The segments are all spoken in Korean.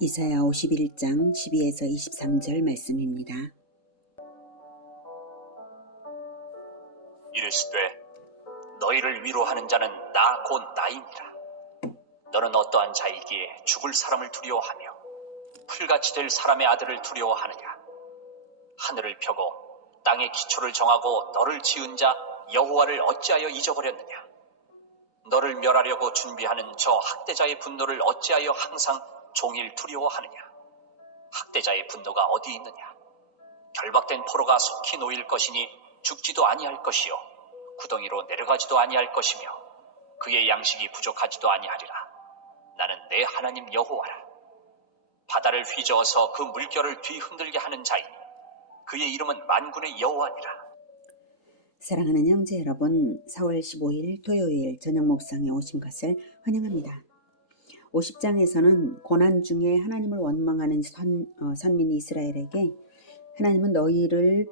이사야 51장 12에서 23절 말씀입니다. 이르시되 너희를 위로하는 자는 나 곧 나이니라. 너는 어떠한 자이기에 죽을 사람을 두려워하며 풀같이 될 사람의 아들을 두려워하느냐. 하늘을 펴고 땅의 기초를 정하고 너를 지은 자 여호와를 어찌하여 잊어버렸느냐. 너를 멸하려고 준비하는 저 학대자의 분노를 어찌하여 항상 종일 두려워하느냐. 학대자의 분노가 어디 있느냐. 결박된 포로가 속히 놓일 것이니 죽지도 아니할 것이요 구덩이로 내려가지도 아니할 것이며 그의 양식이 부족하지도 아니하리라. 나는 내 하나님 여호와라. 바다를 휘저어서 그 물결을 뒤흔들게 하는 자이니 그의 이름은 만군의 여호와니라. 사랑하는 형제 여러분, 4월 15일 토요일 저녁 목상에 오신 것을 환영합니다. 50장에서는 고난 중에 하나님을 원망하는 선민 이스라엘에게 하나님은 너희를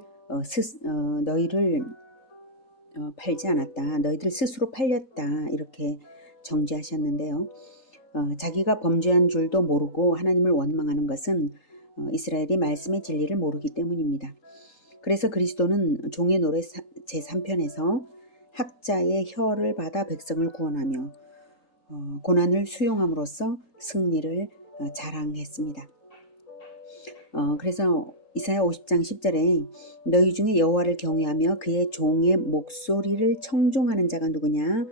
팔지 않았다. 너희들 스스로 팔렸다. 이렇게 정죄하셨는데요. 자기가 범죄한 줄도 모르고 하나님을 원망하는 것은 이스라엘이 말씀의 진리를 모르기 때문입니다. 그래서 그리스도는 종의 노래 제3편에서 학자의 혀를 받아 백성을 구원하며 고난을 수용함으로써 승리를 자랑했습니다. 그래서 이사야 50장 10절에 너희 중에 여호와를 경외하며 그의 종의 목소리를 청종하는 자가 누구냐.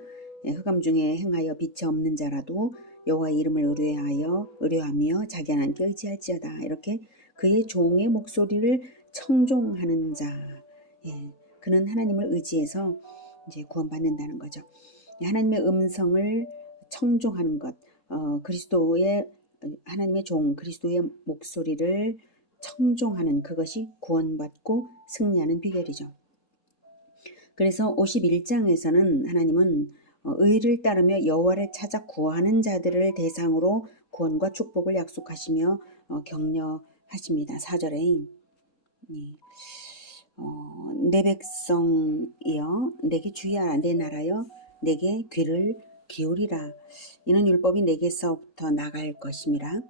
흑암 중에 행하여 빛이 없는 자라도 여호와의 이름을 의뢰하며 자기 하나님께 의지할지어다. 이렇게 그의 종의 목소리를 청종하는 자. 그는 하나님을 의지해서 이제 구원받는다는 거죠. 하나님의 음성을 청종하는 것, 그리스도의 하나님의 종 그리스도의 목소리를 청종하는 그것이 구원받고 승리하는 비결이죠. 그래서 51장에서는 하나님은 의를 따르며 여호와를 찾아 구하는 자들을 대상으로 구원과 축복을 약속하시며 격려하십니다. 4절에 내 백성이여 내게 주의하라. 내 나라여 내게 귀를 기울이라. 이는 율법이 내게서부터 나갈 것임이라.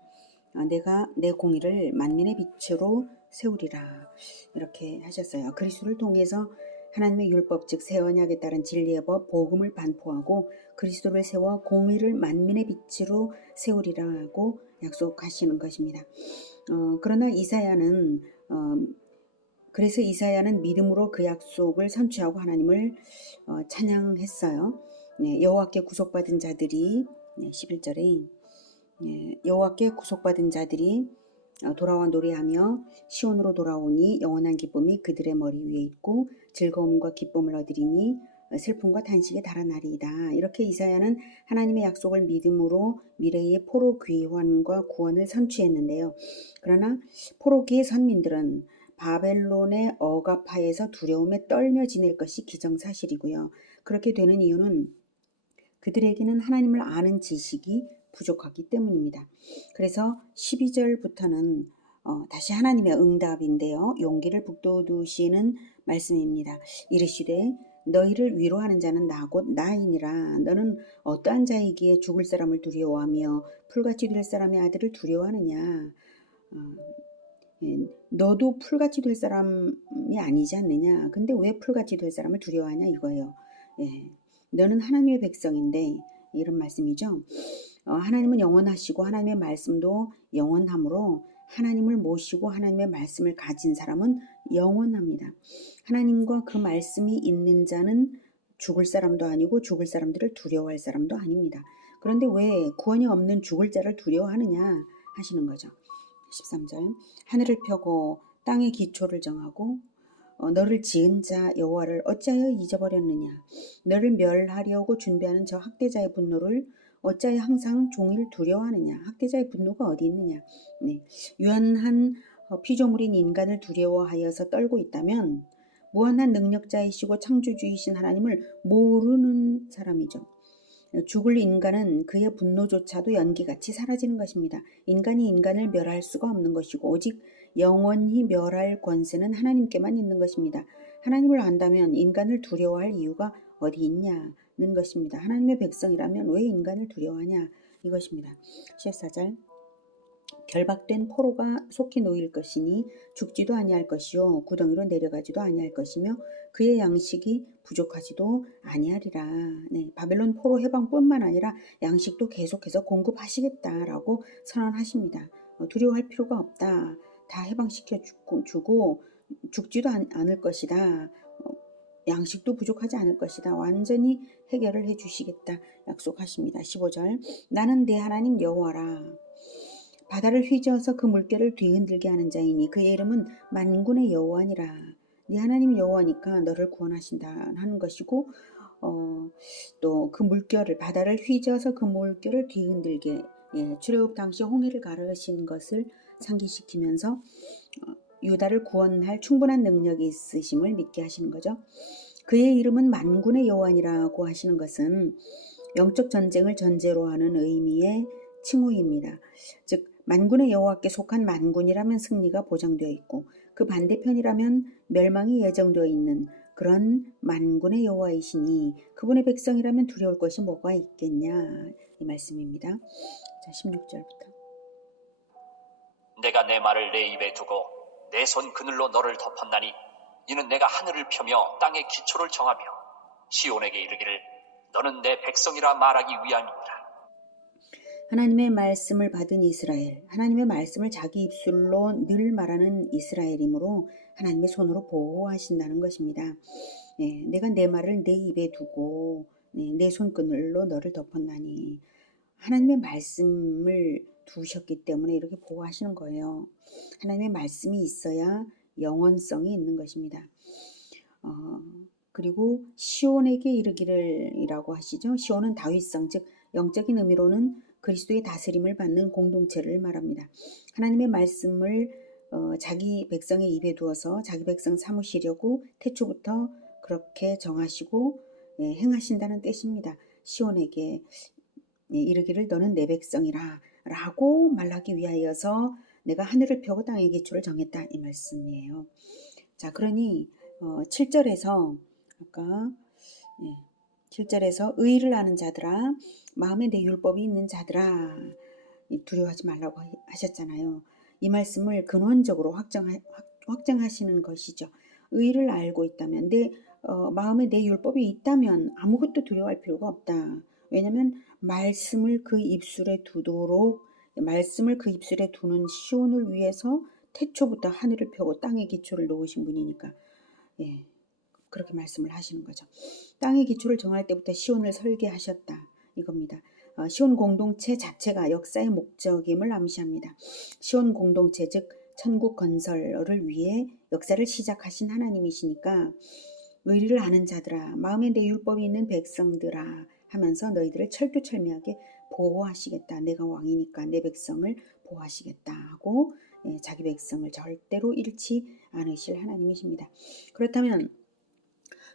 내가 내 공의를 만민의 빛으로 세우리라. 이렇게 하셨어요. 그리스도를 통해서 하나님의 율법 즉 새 언약에 따른 진리의 법 복음을 반포하고 그리스도를 세워 공의를 만민의 빛으로 세우리라고 약속하시는 것입니다. 그러나 이사야는 믿음으로 그 약속을 선취하고 하나님을 찬양했어요. 여호와께 구속받은 자들이 11절에 여호와께 구속받은 자들이 돌아와 노래하며 시온으로 돌아오니 영원한 기쁨이 그들의 머리 위에 있고 즐거움과 기쁨을 얻으리니 슬픔과 탄식에 달아나리이다. 이렇게 이사야는 하나님의 약속을 믿음으로 미래의 포로 귀환과 구원을 선취했는데요. 그러나 포로기의 선민들은 바벨론의 억압하에서 두려움에 떨며 지낼 것이 기정사실이고요. 그렇게 되는 이유는 그들에게는 하나님을 아는 지식이 부족하기 때문입니다. 그래서 12절부터는 다시 하나님의 응답인데요. 용기를 북돋우시는 말씀입니다. 이르시되 너희를 위로하는 자는 나 곧 나이니라. 너는 어떠한 자이기에 죽을 사람을 두려워하며 풀같이 될 사람의 아들을 두려워하느냐. 너도 풀같이 될 사람이 아니지 않느냐. 근데 왜 풀같이 될 사람을 두려워하냐 이거예요. 너는 하나님의 백성인데 이런 말씀이죠. 하나님은 영원하시고 하나님의 말씀도 영원하므로 하나님을 모시고 하나님의 말씀을 가진 사람은 영원합니다. 하나님과 그 말씀이 있는 자는 죽을 사람도 아니고 죽을 사람들을 두려워할 사람도 아닙니다. 그런데 왜 구원이 없는 죽을 자를 두려워하느냐 하시는 거죠. 13절 하늘을 펴고 땅의 기초를 정하고 너를 지은 자 여호와를 어찌하여 잊어버렸느냐. 너를 멸하려고 준비하는 저 학대자의 분노를 어찌하여 항상 종일 두려워하느냐. 학대자의 분노가 어디 있느냐. 유한한 피조물인 인간을 두려워하여서 떨고 있다면 무한한 능력자이시고 창조주이신 하나님을 모르는 사람이죠. 죽을 인간은 그의 분노조차도 연기같이 사라지는 것입니다. 인간이 인간을 멸할 수가 없는 것이고 오직 영원히 멸할 권세는 하나님께만 있는 것입니다. 하나님을 안다면 인간을 두려워할 이유가 어디 있냐는 것입니다. 하나님의 백성이라면 왜 인간을 두려워하냐 이것입니다. 14절 결박된 포로가 속히 놓일 것이니 죽지도 아니할 것이요 구덩이로 내려가지도 아니할 것이며 그의 양식이 부족하지도 아니하리라. 네, 바벨론 포로 해방뿐만 아니라 양식도 계속해서 공급하시겠다라고 선언하십니다. 두려워할 필요가 없다. 다 해방시켜 주고 죽지도 않을 것이다. 양식도 부족하지 않을 것이다. 완전히 해결을 해주시겠다 약속하십니다. 15절 나는 내 하나님 여호와라. 바다를 휘저어서 그 물결을 뒤흔들게 하는 자이니 그의 이름은 만군의 여호와니라. 네 하나님 여호와니까 너를 구원하신다 하는 것이고 또 그 물결을 바다를 휘저어서 그 물결을 뒤흔들게 출애굽 당시 홍해를 가르신 것을 상기시키면서 유다를 구원할 충분한 능력이 있으심을 믿게 하시는 거죠. 그의 이름은 만군의 여호와니라고 하시는 것은 영적 전쟁을 전제로 하는 의미의 칭호입니다. 즉 만군의 여호와께 속한 만군이라면 승리가 보장되어 있고 그 반대편이라면 멸망이 예정되어 있는 그런 만군의 여호와이시니 그분의 백성이라면 두려울 것이 뭐가 있겠냐 이 말씀입니다. 자 16절부터 내가 내 말을 내 입에 두고 내 손 그늘로 너를 덮었나니 이는 내가 하늘을 펴며 땅의 기초를 정하며 시온에게 이르기를 너는 내 백성이라 말하기 위함이니라. 하나님의 말씀을 받은 이스라엘, 하나님의 말씀을 자기 입술로 늘 말하는 이스라엘이므로 하나님의 손으로 보호하신다는 것입니다. 내가 내 말을 내 입에 두고 내 손그늘로 너를 덮었나니 하나님의 말씀을 두셨기 때문에 이렇게 보호하시는 거예요. 하나님의 말씀이 있어야 영원성이 있는 것입니다. 그리고 시온에게 이르기를이라고 하시죠. 시온은 다윗성, 즉 영적인 의미로는 그리스도의 다스림을 받는 공동체를 말합니다. 하나님의 말씀을 자기 백성의 입에 두어서 자기 백성 삼으시려고 태초부터 그렇게 정하시고 행하신다는 뜻입니다. 시온에게 이르기를 너는 내 백성이라 라고 말하기 위하여서 내가 하늘을 펴고 땅의 기초를 정했다 이 말씀이에요. 자 그러니 7절에서 아까 7절에서 의를 아는 자들아 마음에 내 율법이 있는 자들아 두려워하지 말라고 하셨잖아요. 이 말씀을 근원적으로 확정하시는 것이죠. 의를 알고 있다면 마음에 내 율법이 있다면 아무것도 두려워할 필요가 없다. 왜냐하면 말씀을 그 입술에 두는 시온을 위해서 태초부터 하늘을 펴고 땅의 기초를 놓으신 분이니까 그렇게 말씀을 하시는 거죠. 땅의 기초를 정할 때부터 시온을 설계하셨다 이겁니다. 시온 공동체 자체가 역사의 목적임을 암시합니다. 시온 공동체 즉 천국 건설을 위해 역사를 시작하신 하나님이시니까 의리를 아는 자들아 마음에 내 율법이 있는 백성들아 하면서 너희들을 철두철미하게 보호하시겠다. 내가 왕이니까 내 백성을 보호하시겠다 하고 자기 백성을 절대로 잃지 않으실 하나님이십니다. 그렇다면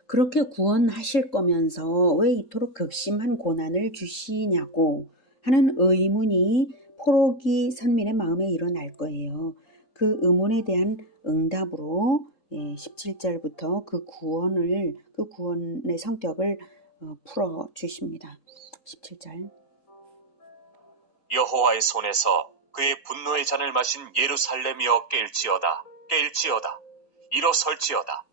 그렇게 구원하실 거면서 왜 이토록 극심한 고난을 주시냐고 하는 의문이 포로기 선민의 마음에 일어날 거예요. 그 의문에 대한 응답으로 17절부터 그 구원의 성격을 풀어 주십니다. 17절 여호와의 손에서 그의 분노의 잔을 마신 예루살렘이여 깰지어다 일어설지어다.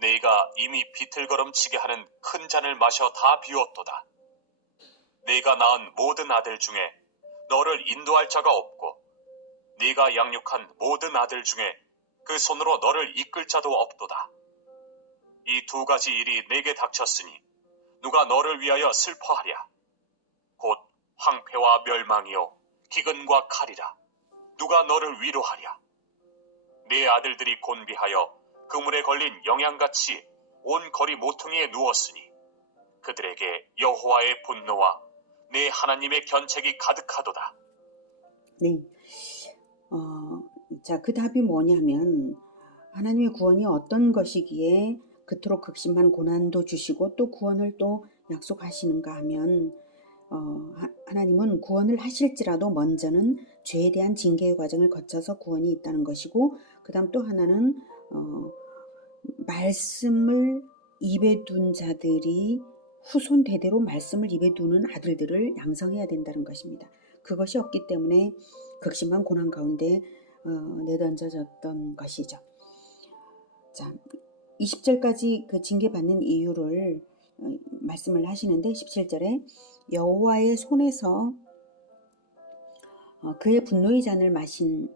네가 이미 비틀거름치게 하는 큰 잔을 마셔 다 비웠도다. 네가 낳은 모든 아들 중에 너를 인도할 자가 없고 네가 양육한 모든 아들 중에 그 손으로 너를 이끌 자도 없도다. 이 두 가지 일이 내게 닥쳤으니 누가 너를 위하여 슬퍼하랴. 곧 황폐와 멸망이요 기근과 칼이라. 누가 너를 위로하랴. 네 아들들이 곤비하여 그물에 걸린 영양같이 온 거리 모퉁이에 누웠으니 그들에게 여호와의 분노와 내 하나님의 견책이 가득하도다. 네. 자, 그 답이 뭐냐면 하나님의 구원이 어떤 것이기에 그토록 극심한 고난도 주시고 또 구원을 또 약속하시는가 하면 하나님은 구원을 하실지라도 먼저는 죄에 대한 징계의 과정을 거쳐서 구원이 있다는 것이고 그 다음 또 하나는 말씀을 입에 둔 자들이 후손 대대로 말씀을 입에 두는 아들들을 양성해야 된다는 것입니다. 그것이 없기 때문에 극심한 고난 가운데 내던져졌던 것이죠. 자, 20절까지 그 징계받는 이유를 말씀을 하시는데 17절에 여호와의 손에서 그의 분노의 잔을 마신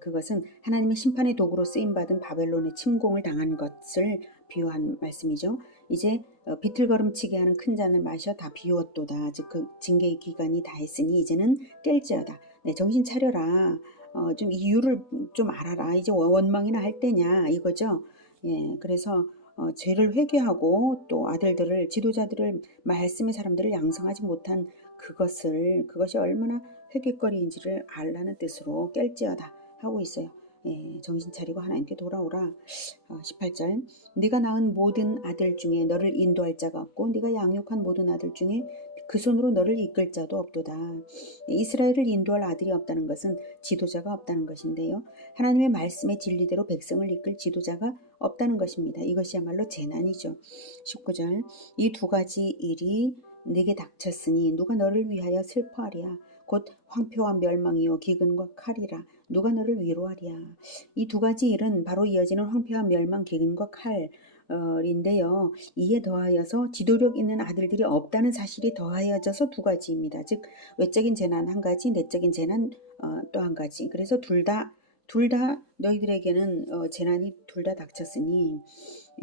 그것은 하나님의 심판의 도구로 쓰임받은 바벨론의 침공을 당한 것을 비유한 말씀이죠. 이제 비틀거름치게 하는 큰 잔을 마셔 다 비웠도다. 즉 그 징계의 기간이 다 했으니 이제는 깰지어다. 네, 정신 차려라. 좀 이유를 좀 알아라. 이제 원망이나 할 때냐 이거죠. 예, 그래서 죄를 회개하고 또 아들들을 지도자들을 말씀의 사람들을 양성하지 못한 그것이 얼마나 회개거리인지를 알라는 뜻으로 깰지어다 하고 있어요. 예, 정신 차리고 하나님께 돌아오라. 18절 네가 낳은 모든 아들 중에 너를 인도할 자가 없고 네가 양육한 모든 아들 중에 그 손으로 너를 이끌 자도 없도다. 이스라엘을 인도할 아들이 없다는 것은 지도자가 없다는 것인데요. 하나님의 말씀의 진리대로 백성을 이끌 지도자가 없다는 것입니다. 이것이야말로 재난이죠. 19절 이 두 가지 일이 네게 닥쳤으니 누가 너를 위하여 슬퍼하랴. 곧 황폐와 멸망이요 기근과 칼이라. 누가 너를 위로하랴. 이 두 가지 일은 바로 이어지는 황폐와 멸망, 기근과 칼인데요. 이에 더하여서 지도력 있는 아들들이 없다는 사실이 더하여져서 두 가지입니다. 즉 외적인 재난 한 가지, 내적인 재난 또 한 가지. 그래서 둘 다 너희들에게는 재난이 둘 다 닥쳤으니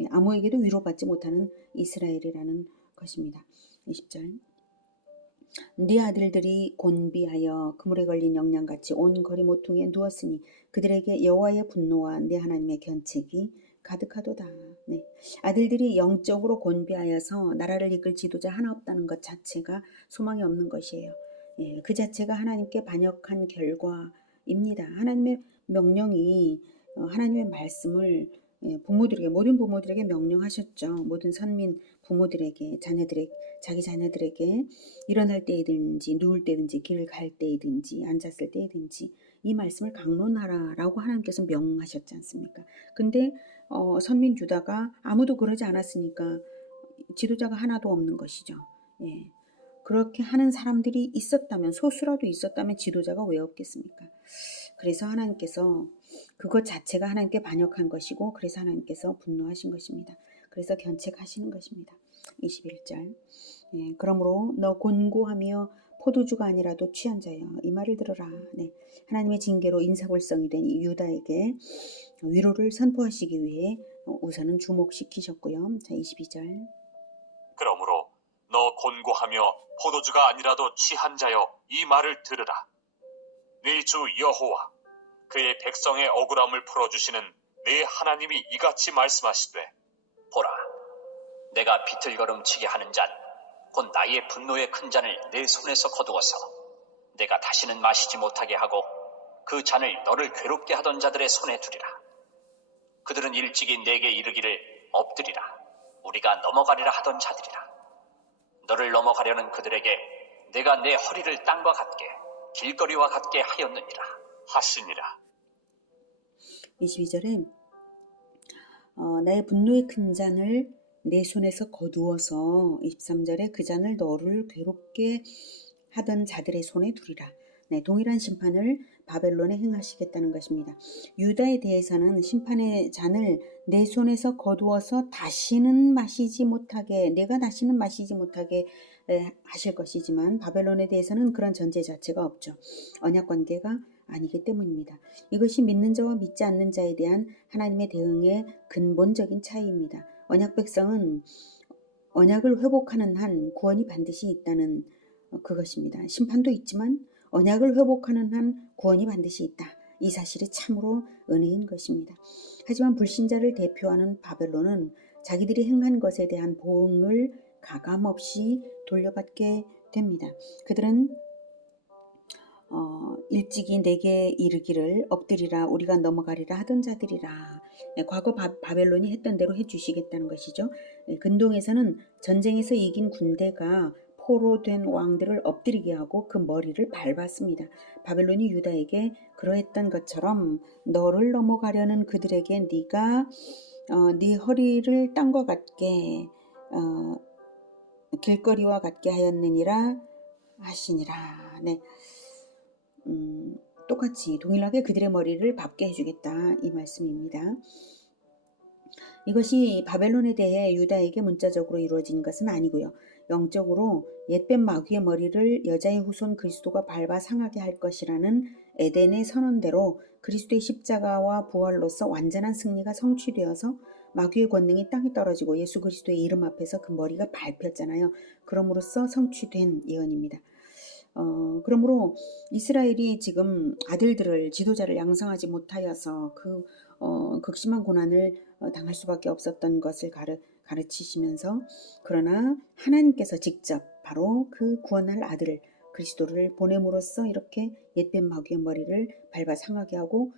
아무에게도 위로받지 못하는 이스라엘이라는 것입니다. 20절 네 아들들이 곤비하여 그물에 걸린 영양같이 온 거리 모퉁이에 누웠으니 그들에게 여호와의 분노와 내 하나님의 견책이 가득하도다. 네. 아들들이 영적으로 곤비하여서 나라를 이끌 지도자 하나 없다는 것 자체가 소망이 없는 것이에요. 예, 그 자체가 하나님께 반역한 결과입니다. 하나님의 명령이 하나님의 말씀을 부모들에게 모든 부모들에게 명령하셨죠. 모든 선민 부모들에게 자기 자녀들에게 일어날 때이든지 누울 때든지 길 갈 때이든지 앉았을 때이든지 이 말씀을 강론하라라고 하나님께서 명하셨지 않습니까? 근데 선민 유다가 아무도 그러지 않았으니까 지도자가 하나도 없는 것이죠. 예. 그렇게 하는 사람들이 있었다면 소수라도 있었다면 지도자가 왜 없겠습니까? 그래서 하나님께서 그것 자체가 하나님께 반역한 것이고 그래서 하나님께서 분노하신 것입니다. 그래서 견책하시는 것입니다. 21절 예, 그러므로 너 곤고하며 포도주가 아니라도 취한 자여 이 말을 들어라. 네, 하나님의 징계로 인사불성이 된 이 유다에게 위로를 선포하시기 위해 우선은 주목시키셨고요. 자 22절 그러므로 너 곤고하며 포도주가 아니라도 취한 자여 이 말을 들으라. 네 주 여호와 그의 백성의 억울함을 풀어주시는 네 하나님이 이같이 말씀하시되 보라, 내가 비틀거름치게 하는 잔, 곧 나의 분노의 큰 잔을 내 손에서 거두어서 내가 다시는 마시지 못하게 하고 그 잔을 너를 괴롭게 하던 자들의 손에 두리라. 그들은 일찍이 내게 이르기를 엎드리라. 우리가 넘어가리라 하던 자들이라. 너를 넘어가려는 그들에게 내가 내 허리를 땅과 같게 길거리와 같게 하였느니라 하시니라. 22절에 나의 분노의 큰 잔을 내 손에서 거두어서 23절에 그 잔을 너를 괴롭게 하던 자들의 손에 두리라. 네, 동일한 심판을 바벨론에 행하시겠다는 것입니다. 유다에 대해서는 심판의 잔을 내 손에서 거두어서 다시는 마시지 못하게 내가 다시는 마시지 못하게 하실 것이지만 바벨론에 대해서는 그런 전제 자체가 없죠. 언약 관계가 아니기 때문입니다. 이것이 믿는 자와 믿지 않는 자에 대한 하나님의 대응의 근본적인 차이입니다. 언약 백성은 언약을 회복하는 한 구원이 반드시 있다는 그것입니다. 심판도 있지만 언약을 회복하는 한 구원이 반드시 있다. 이 사실이 참으로 은혜인 것입니다. 하지만 불신자를 대표하는 바벨론은 자기들이 행한 것에 대한 보응을 가감없이 돌려받게 됩니다. 그들은 일찍이 내게 이르기를 엎드리라 우리가 넘어가리라 하던 자들이라. 과거 바벨론이 했던 대로 해주시겠다는 것이죠. 근동에서는 전쟁에서 이긴 군대가 포로된 왕들을 엎드리게 하고 그 머리를 밟았습니다. 바벨론이 유다에게 그러했던 것처럼 너를 넘어가려는 그들에게 네가 네 허리를 땅과 같게 길거리와 같게 하였느니라 하시니라. 네. 똑같이 동일하게 그들의 머리를 밟게 해주겠다 이 말씀입니다. 이것이 바벨론에 대해 유다에게 문자적으로 이루어진 것은 아니고요. 영적으로 옛뱀 마귀의 머리를 여자의 후손 그리스도가 밟아 상하게 할 것이라는 에덴의 선언대로 그리스도의 십자가와 부활로서 완전한 승리가 성취되어서 마귀의 권능이 땅에 떨어지고 예수 그리스도의 이름 앞에서 그 머리가 밟혔잖아요. 그럼으로써 성취된 예언입니다. 그러므로 이스라엘이 지금 아들들을 지도자를 양성하지 못하여서 그 극심한 고난을 당할 수밖에 없었던 것을 가르치시면서 그러나 하나님께서 직접 바로 그 구원할 아들 그리스도를 보냄으로써 이렇게 옛뱀 마귀의 머리를 밟아 상하게 하고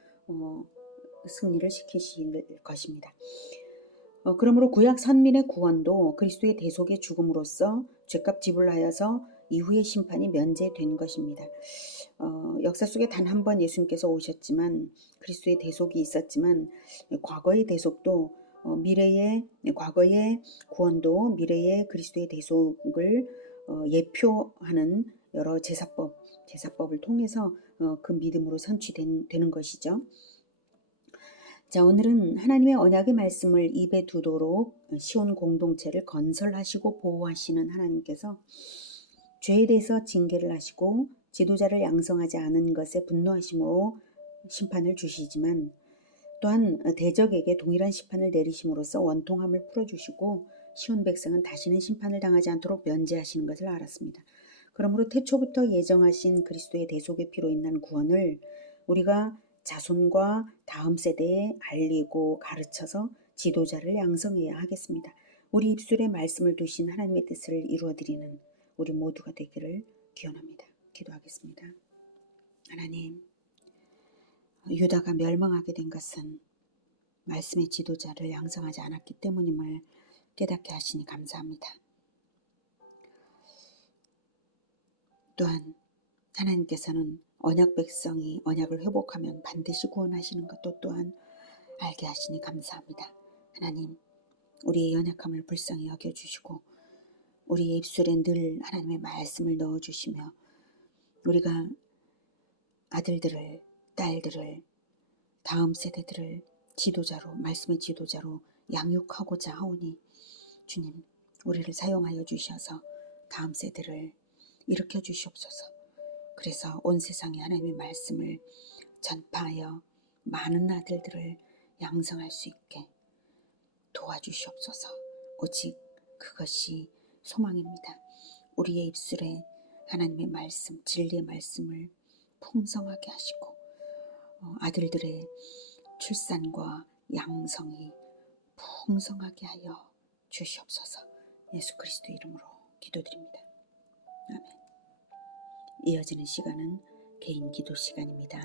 승리를 시키실 것입니다. 그러므로 구약 선민의 구원도 그리스도의 대속의 죽음으로써 죄값 지불하여서 이후의 심판이 면제된 것입니다. 역사 속에 단 한 번 예수님께서 오셨지만 그리스도의 대속이 있었지만 과거의 대속도 과거의 구원도 미래의 그리스도의 대속을 예표하는 여러 제사법을 통해서 그 믿음으로 선취되는 것이죠. 자, 오늘은 하나님의 언약의 말씀을 입에 두도록 시온 공동체를 건설하시고 보호하시는 하나님께서 죄에 대해서 징계를 하시고 지도자를 양성하지 않은 것에 분노하심으로 심판을 주시지만 또한 대적에게 동일한 심판을 내리심으로써 원통함을 풀어주시고 시온 백성은 다시는 심판을 당하지 않도록 면제하시는 것을 알았습니다. 그러므로 태초부터 예정하신 그리스도의 대속의 피로 인한 구원을 우리가 자손과 다음 세대에 알리고 가르쳐서 지도자를 양성해야 하겠습니다. 우리 입술에 말씀을 두신 하나님의 뜻을 이루어드리는 우리 모두가 되기를 기원합니다. 기도하겠습니다. 하나님, 유다가 멸망하게 된 것은 말씀의 지도자를 양성하지 않았기 때문임을 깨닫게 하시니 감사합니다. 또한 하나님께서는 언약 백성이 언약을 회복하면 반드시 구원하시는 것도 또한 알게 하시니 감사합니다. 하나님, 우리의 연약함을 불쌍히 여겨주시고 우리의 입술에 늘 하나님의 말씀을 넣어주시며 우리가 아들들을, 딸들을, 다음 세대들을 지도자로, 말씀의 지도자로 양육하고자 하오니 주님, 우리를 사용하여 주셔서 다음 세대를 일으켜 주시옵소서. 그래서 온 세상에 하나님의 말씀을 전파하여 많은 아들들을 양성할 수 있게 도와주시옵소서. 오직 그것이 소망입니다. 우리의 입술에 하나님의 말씀, 진리의 말씀을 풍성하게 하시고 아들들의 출산과 양성이 풍성하게 하여 주시옵소서. 예수 그리스도 이름으로 기도드립니다. 아멘. 이어지는 시간은 개인 기도 시간입니다.